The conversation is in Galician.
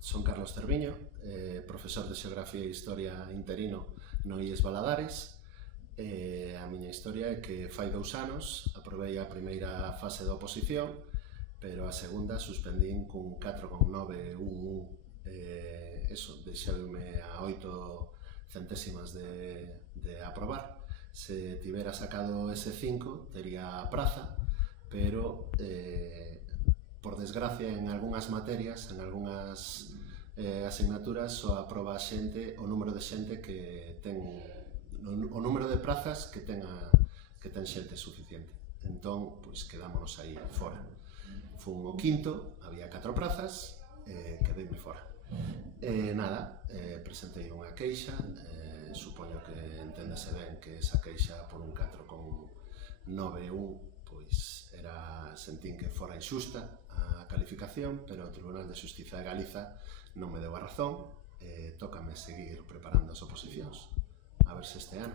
son Carlos Cerviño, profesor de Xeografía e Historia interino no IES Valadares. A miña historia é que fai 2 anos aprobei a primeira fase da oposición, pero a segunda suspendín cun 4,911. Eso, deixoume a 8 centésimas de aprobar. Se tivera sacado ese 5, tería a praza, pero por desgracia, en algunhas materias, en algunhas asignaturas, só aproba a xente o número de xente que ten, o número de prazas que ten xente suficiente. Entón, pois, quedámonos aí fora. Fun o quinto, había 4 prazas, quedeime fora. Nada, presentei unha queixa, supoño que enténdese ben que esa queixa por un 4,91, pois sentín que fora injusta a calificación, pero o Tribunal de Xustiza de Galiza non me deu a razón. Tócame seguir preparando as oposicións, a ver se este ano